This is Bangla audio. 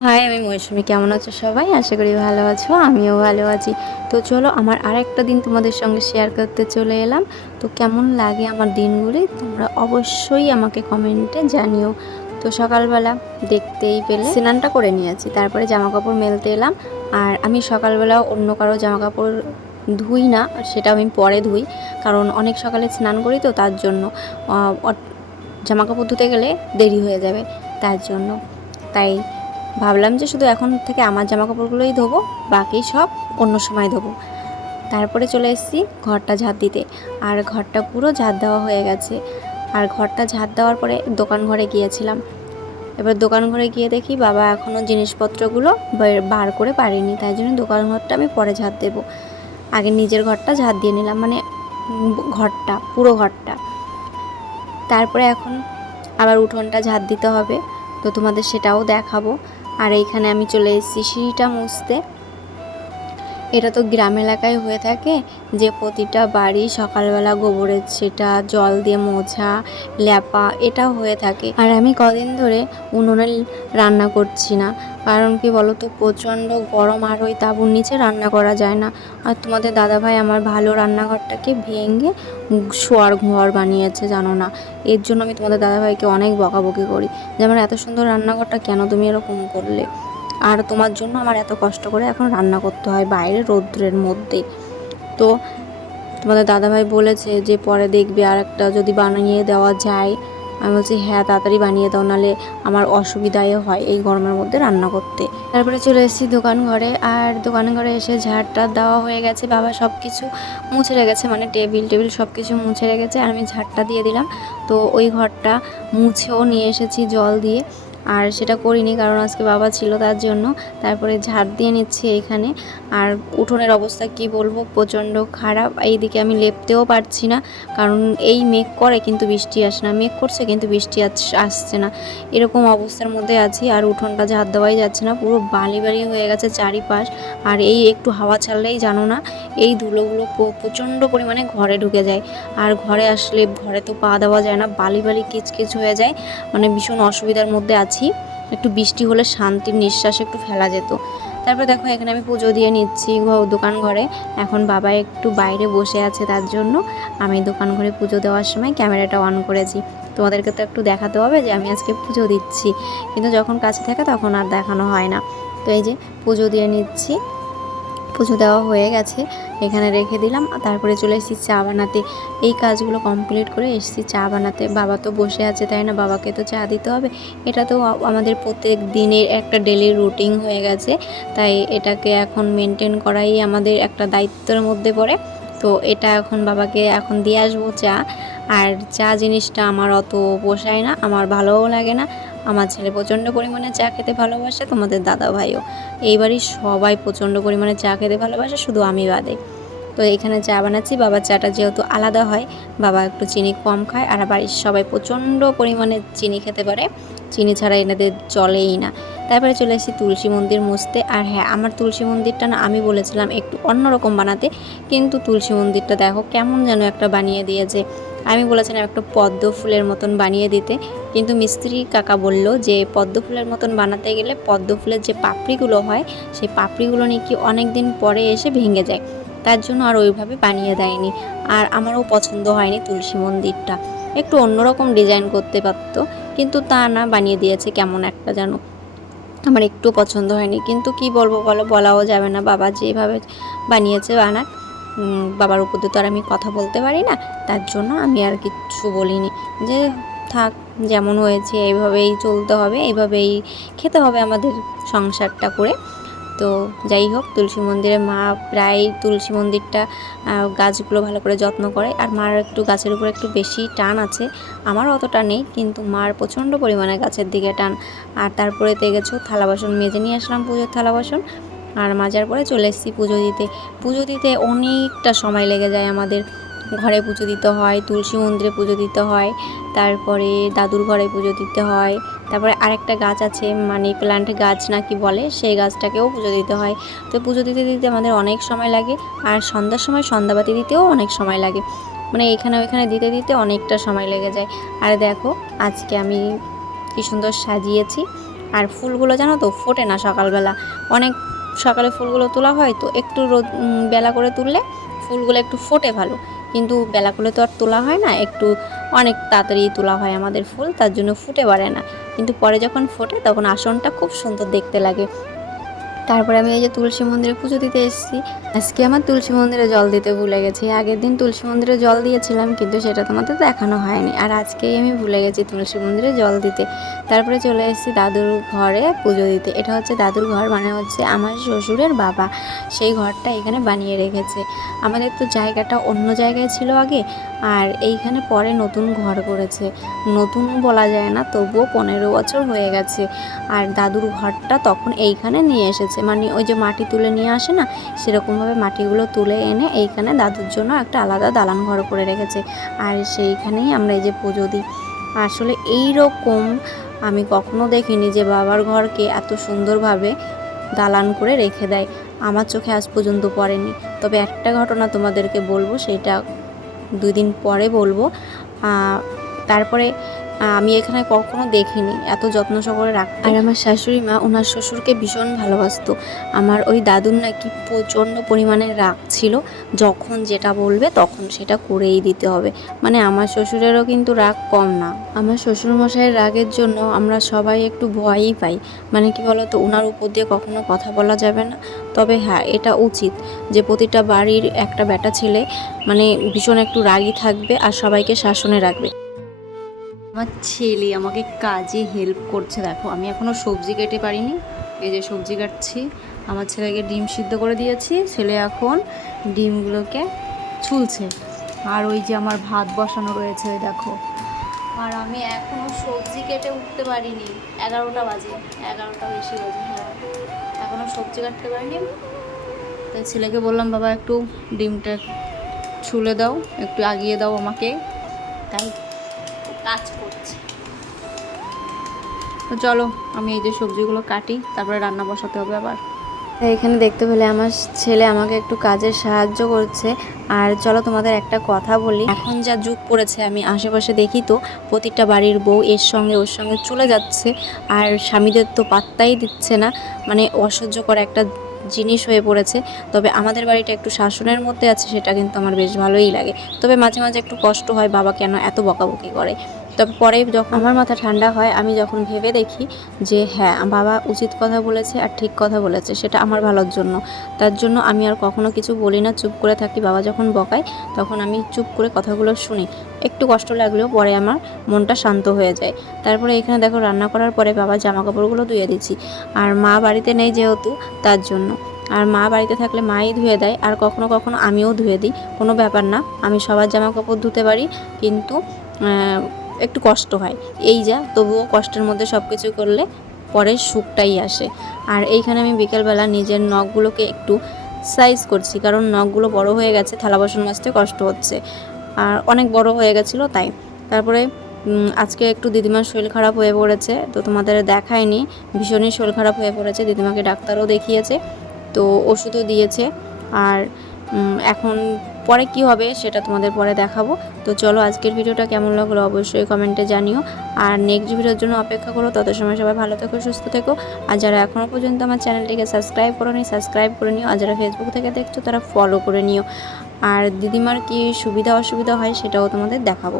হাই, আমি মৌসুমি। কেমন আছো সবাই? আশা করি ভালো আছো, আমিও ভালো আছি। তো চলো আমার আরেকটা দিন তোমাদের সঙ্গে শেয়ার করতে চলে এলাম। তো কেমন লাগে আমার দিনগুলি তোমরা অবশ্যই আমাকে কমেন্টে জানিও। তো সকালবেলা দেখতেই পেলে স্নানটা করে নিয়েছি, তারপরে জামা কাপড় মেলতে এলাম। আর আমি সকালবেলা অন্য কারো জামা কাপড় ধুই না, সেটা আমি পরে ধুই, কারণ অনেক সকালে স্নান করি তো তার জন্য জামা কাপড় ধুতে গেলে দেরি হয়ে যাবে, তার জন্য তাই ভাবলাম যে শুধু এখন থেকে আমার জামা কাপড়গুলোই ধোবো, বাকি সব অন্য সময় ধোবো। তারপরে চলে এসেছি ঘরটা ঝাড় দিতে, আর ঘরটা পুরো ঝাড় দেওয়া হয়ে গেছে। আর ঘরটা ঝাড় দেওয়ার পরে দোকান ঘরে গিয়েছিলাম। এবার দোকান ঘরে গিয়ে দেখি বাবা এখনও জিনিসপত্রগুলো বার করে পারিনি, তাই জন্য দোকান ঘরটা আমি পরে ঝাড় দেবো। আগে নিজের ঘরটা ঝাড় দিয়ে নিলাম, মানে ঘরটা, পুরো ঘরটা। তারপরে এখন আবার উঠোনটা ঝাড় দিতে হবে, তো তোমাদের সেটাও দেখাবো। আর এইখানে আমি চলে এসেছি সিঁড়িটা মুছতে। এটা তো গ্রাম এলাকায় হয়ে থাকে যে প্রতিটা বাড়ি সকালবেলা গোবরের ছিটা, জল দিয়ে মোছা, ল্যাপা, এটাও হয়ে থাকে। আর আমি কদিন ধরে উনুনে রান্না করছি না, কারণ কি বলো তো, প্রচণ্ড গরম, আর ওই তাঁবুর নিচে রান্না করা যায় না। আর তোমাদের দাদাভাই আমার ভালো রান্নাঘরটাকে ভেঙে শোয়ার ঘর বানিয়েছে, জানো না। এর জন্য আমি তোমাদের দাদাভাইকে অনেক বকাবকি করি, যেমন এত সুন্দর রান্নাঘরটা কেন তুমি এরকম করলে, আর তোমার জন্য আমার এত কষ্ট করে এখন রান্না করতে হয় বাইরে রৌদ্রের মধ্যে। তো তোমাদের দাদাভাই বলেছে যে পরে দেখবে আর একটা যদি বানিয়ে দেওয়া যায়। আমি বলছি হ্যাঁ, তাড়াতাড়ি বানিয়ে দাও, নাহলে আমার অসুবিধায় হয় এই গরমের মধ্যে রান্না করতে। তারপরে চলে এসেছি দোকান ঘরে, আর দোকান ঘরে এসে ঝাড়টা দেওয়া হয়ে গেছে, বাবা সব কিছু মুছে রেখেছে, মানে টেবিল সব কিছু মুছে রেখেছে, আর আমি ঝাড়টা দিয়ে দিলাম। তো ওই ঘরটা মুছেও নিয়ে এসেছি জল দিয়ে, আর সেটা করিনি কারণ আজকে বাবা ছিল তার জন্য। তারপরে ঝাড় দিয়ে নিচ্ছি এখানে। আর উঠোনের অবস্থা কি বলবো, প্রচণ্ড খারাপ। এইদিকে আমি লেপতেও পারছি না, কারণ এই মেঘ করে কিন্তু বৃষ্টি আসে না, মেঘ করছে কিন্তু বৃষ্টি আসছে না, এরকম অবস্থার মধ্যে আছি। আর উঠোনটা ঝাড় দেওয়াই যাচ্ছে না, পুরো বালি বালি হয়ে গেছে চারিপাশ। আর এই একটু হাওয়া ছাড়লেই জানো না এই ধুলোগুলো প্রচণ্ড পরিমাণে ঘরে ঢুকে যায়। আর ঘরে আসলে ঘরে তো পা দেওয়া যায় না, বালি বালি কিচকিচ হয়ে যায়, মানে ভীষণ অসুবিধার মধ্যে আছি। একটু বৃষ্টি হলে শান্তির নিঃশ্বাস একটু ফেলা যেত। তারপরে দেখো এখানে আমি পুজো দিয়ে নিচ্ছি দোকান ঘরে। এখন বাবা একটু বাইরে বসে আছে, তার জন্য আমি দোকান ঘরে পুজো দেওয়ার সময় ক্যামেরাটা অন করেছি। তোমাদেরকে তো একটু দেখাতে হবে যে আমি আজকে পুজো দিচ্ছি, কিন্তু যখন কাছে থাকে তখন আর দেখানো হয় না। তো এই যে পুজো দিয়ে নিচ্ছি, পুজো দেওয়া হয়ে গেছে, এখানে রেখে দিলাম। তারপরে চলে এসেছি চা বানাতে। এই কাজগুলো কমপ্লিট করে এসেছি চা বানাতে। বাবা তো বসে আছে, তাই না, বাবাকে তো চা দিতে হবে। এটা তো আমাদের প্রত্যেক দিনের একটা ডেলি রুটিন হয়ে গেছে, তাই এটাকে এখন মেনটেন করাই আমাদের একটা দায়িত্বের মধ্যে পড়ে। তো এটা এখন বাবাকে এখন দিয়ে আসবো চা। আর চা জিনিসটা আমার অত পোষায় না, আমার ভালোও লাগে না। আমার ছেলে প্রচণ্ড পরিমাণে চা খেতে ভালোবাসে, তোমাদের দাদাভাইও। এই বাড়ির সবাই প্রচণ্ড পরিমাণে চা খেতে ভালোবাসে, শুধু আমি বাদে। তো এখানে চা বানাচ্ছি। বাবার চাটা যেহেতু আলাদা হয়, বাবা একটু চিনি কম খায়, আর বাড়ির সবাই প্রচণ্ড পরিমাণে চিনি খেতে পারে, চিনি ছাড়া এনাদের চলেই না। তারপরে চলে এসেছি তুলসী মন্দির মুছতে। আর হ্যাঁ, আমার তুলসী মন্দিরটা না, আমি বলেছিলাম একটু অন্যরকম বানাতে, কিন্তু তুলসী মন্দিরটা দেখো কেমন যেন একটা বানিয়ে দিয়েছে। আমি বলেছিলাম একটা পদ্ম ফুলের মতন বানিয়ে দিতে, কিন্তু মিস্ত্রি কাকা বলল যে পদ্ম ফুলের মতন বানাতে গেলে পদ্ম ফুলের যে পাপড়িগুলো হয়, সেই পাপড়িগুলো নাকি অনেক দিন পরে এসে ভেঙে যায়, তার জন্য আর ওইভাবে বানিয়ে দেয়নি। আর আমারও পছন্দ হয়নি তুলসী মন্দিরটা, একটু অন্যরকম ডিজাইন করতে পারতো, কিন্তু তা না, বানিয়ে দিয়েছে কেমন একটা যেন, আমার একটু পছন্দ হয়নি। কিন্তু কি বলবো বলো, বলাও যাবে না, বাবা যেভাবে বানিয়েছে বানাক। বাবার উপর তো আর আমি কথা বলতে পারি না, তার জন্য আমি আর কিচ্ছু বলিনি, যে থাক, যেমন হয়েছে এইভাবেই চলতে হবে, এইভাবেই খেতে হবে আমাদের সংসারটা করে। তো যাই হোক, তুলসী মন্দিরে মা প্রায় তুলসী মন্দিরটা গাছগুলো ভালো করে যত্ন করে, আর মার একটু গাছের উপরে একটু বেশি টান আছে, আমার অতটা নেই, কিন্তু মার প্রচণ্ড পরিমাণে গাছের দিকে টান। আর তারপরে গেছো থালা বাসন মেজে নিয়ে আসলাম, পুজোর থালা বাসন, আর মাজার পরে চলে এসেছি পুজো দিতে। পুজো দিতে অনেকটা সময় লেগে যায় আমাদের। ঘরে পুজো দিতে হয়, তুলসী মন্দিরে পুজো দিতে হয়, তারপরে দাদুর ঘরে পুজো দিতে হয়, তারপরে আরেকটা গাছ আছে, মানি প্ল্যান্ট গাছ নাকি বলে, সেই গাছটাকেও পুজো দিতে হয়। তো পুজো দিতে দিতে আমাদের অনেক সময় লাগে, আর সন্ধ্যার সময় সন্ধ্যাবাতি দিতেও অনেক সময় লাগে, মানে এখানে ওইখানে দিতে দিতে অনেকটা সময় লেগে যায়। আর দেখো আজকে আমি কি সুন্দর সাজিয়েছি, আর ফুলগুলো জানো তো ফোটে না সকালবেলা, অনেক সকালে ফুলগুলো তোলা হয় তো একটু রোদ বেলা করে তুললে ফুলগুলো একটু ফোটে ভালো, কিন্তু বেলা করে তো আর তোলা হয় না, একটু অনেক তাড়াতাড়ি তোলা হয় আমাদের ফুল, তার জন্য ফুটে পারে না। কিন্তু পরে যখন ফোটে তখন আসনটা খুব সুন্দর দেখতে লাগে। তারপরে আমি এই যে তুলসী মন্দিরে পুজো দিতে এসেছি। আজকে আমার তুলসী মন্দিরে জল দিতে ভুলে গেছি। আগের দিন তুলসী মন্দিরে জল দিয়েছিলাম, কিন্তু সেটা তোমাদের দেখানো হয়নি, আর আজকেই আমি ভুলে গেছি তুলসী মন্দিরে জল দিতে। তারপরে চলে এসেছি দাদুর ঘরে পুজো দিতে। এটা হচ্ছে দাদুর ঘর, মানে হচ্ছে আমার শ্বশুরের বাবা সেই ঘরটা এখানে বানিয়ে রেখেছে। আমাদের তো জায়গাটা অন্য জায়গায় ছিল আগে, আর এইখানে পরে নতুন ঘর করেছে। নতুন বলা যায় না, তবুও 15 বছর হয়ে গেছে। আর দাদুর ঘরটা তখন এইখানে নিয়ে এসেছে, মানে ওই যে মাটি তুলে নিয়ে আসে না, সেরকমভাবে মাটিগুলো তুলে এনে এইখানে দাদুর জন্য একটা আলাদা দালান ঘর করে রেখেছে। আর সেইখানেই আমরা এই যে পুজো দিই। আসলে এই রকম আমি কখনো দেখিনি যে বাবার ঘরকে এত সুন্দরভাবে দালান করে রেখে দেয়। আমার চোখে আজ পর্যন্ত পড়েনি। তবে একটা ঘটনা তোমাদেরকে বলবো, সেইটা 2 দিন পরে বলবো। তারপরে আমি এখানে কখনো দেখিনি এত যত্ন সহকারে রাখতে। আর আমার শাশুড়ি মা ওনার শ্বশুরকে ভীষণ ভালোবাসতো। আমার ওই দাদুর নাকি প্রচণ্ড পরিমাণে রাগ ছিল, যখন যেটা বলবে তখন সেটা করেই দিতে হবে। মানে আমার শ্বশুরেরও কিন্তু রাগ কম না। আমার শ্বশুরমশাইয়ের রাগের জন্য আমরা সবাই একটু ভয়ই পাই। মানে কি বলতো, ওনার উপর দিয়ে কখনো কথা বলা যাবে না। তবে হ্যাঁ, এটা উচিত যে প্রতিটা বাড়ির একটা বেটা ছেলে মানে ভীষণ একটু রাগী থাকবে আর সবাইকে শাসনে রাখবে। আমার ছেলে আমাকে কাজে হেল্প করছে, দেখো আমি এখনও সবজি কেটে পারিনি, এই যে সবজি কাটছি। আমার ছেলেকে ডিম সিদ্ধ করে দিয়েছি, ছেলে এখন ডিমগুলোকে ছুলছে। আর ওই যে আমার ভাত বসানো রয়েছে দেখো। আর আমি এখনও সবজি কেটে উঠতে পারিনি, 11টা বাজে, 11টা বেশি বাজে, হ্যাঁ এখনও সবজি কাটতে পারিনি। তাই ছেলেকে বললাম, বাবা একটু ডিমটা ছুলে দাও, একটু আগিয়ে দাও আমাকে, তাই কাজ করছে। তো চলো আমি এই যে সবজিগুলো কাটি, তারপরে রান্না বসাতে হবে আবার। এখানে দেখতে পেলে আমার ছেলে আমাকে একটু কাজে সাহায্য করছে। আর চলো তোমাদের একটা কথা বলি, এখন যা যুগ পড়েছে আমি আশেপাশে দেখি তো প্রতিটা বাড়ির বউ এর সঙ্গে ওর সঙ্গে চলে যাচ্ছে, আর স্বামীদের তো পাত্তাই দিচ্ছে না। মানে অসহ্যকর একটা জিনিস হয়ে পড়েছে। তবে আমাদের বাড়িটা একটু শাসনের মধ্যে আছে, সেটা কিন্তু আমার বেশ ভালোই লাগে। তবে মাঝে মাঝে একটু কষ্ট হয়, বাবা কেন এত বকাবকি করে। তবে পরে যখন আমার মাথা ঠান্ডা হয়, আমি যখন ভেবে দেখি যে হ্যাঁ বাবা উচিত কথা বলেছে আর ঠিক কথা বলেছে, সেটা আমার ভালোর জন্য, তার জন্য আমি আর কখনো কিছু বলি না, চুপ করে থাকি। বাবা যখন বকায় তখন আমি চুপ করে কথাগুলো শুনি, একটু কষ্ট লাগলেও পরে আমার মনটা শান্ত হয়ে যায়। তারপরে এখানে দেখো রান্না করার পরে বাবার জামা কাপড়গুলো ধুয়ে দিচ্ছি। আর মা বাড়িতে নেই যেহেতু, তার জন্য। আর মা বাড়িতে থাকলে মাই ধুয়ে দেয়, আর কখনো কখনো আমিও ধুয়ে দিই, কোনো ব্যাপার না। আমি সবার জামা কাপড় ধুতে পারি, কিন্তু একটু কষ্ট হয় এই যা, তবুও কষ্টের মধ্যে সব কিছু করলে পরে সুখটাই আসে। আর এইখানে আমি বিকেলবেলা নিজের নখগুলোকে একটু সাইজ করছি, কারণ নখগুলো বড় হয়ে গেছে, থালা বাসন মাজতে কষ্ট হচ্ছে, আর অনেক বড় হয়ে গেছিলো তাই। তারপরে আজকে একটু দিদিমার শরীর খারাপ হয়ে পড়েছে, তো তোমাদের দেখায়নি, ভীষণই শরীর খারাপ হয়ে পড়েছে। দিদিমাকে ডাক্তারও দেখিয়েছে, তো ওষুধও দিয়েছে। আর এখন পরে কি হবে সেটা তোমাদের পরে দেখাবো। তো চলো আজকের ভিডিওটা কেমন লাগলো অবশ্যই কমেন্টে জানিও, আর নেক্সট ভিডিওর জন্য অপেক্ষা করো। তত সময় সবাই ভালো থেকো, সুস্থ থেকো। আর যারা এখনও পর্যন্ত আমার চ্যানেলটিকে সাবস্ক্রাইব করোনি, সাবস্ক্রাইব করে নিও। আর যারা ফেসবুক থেকে দেখছো তারা ফলো করে নিও। আর দিদিমার কি সুবিধা অসুবিধা হয় সেটাও তোমাদের দেখাবো।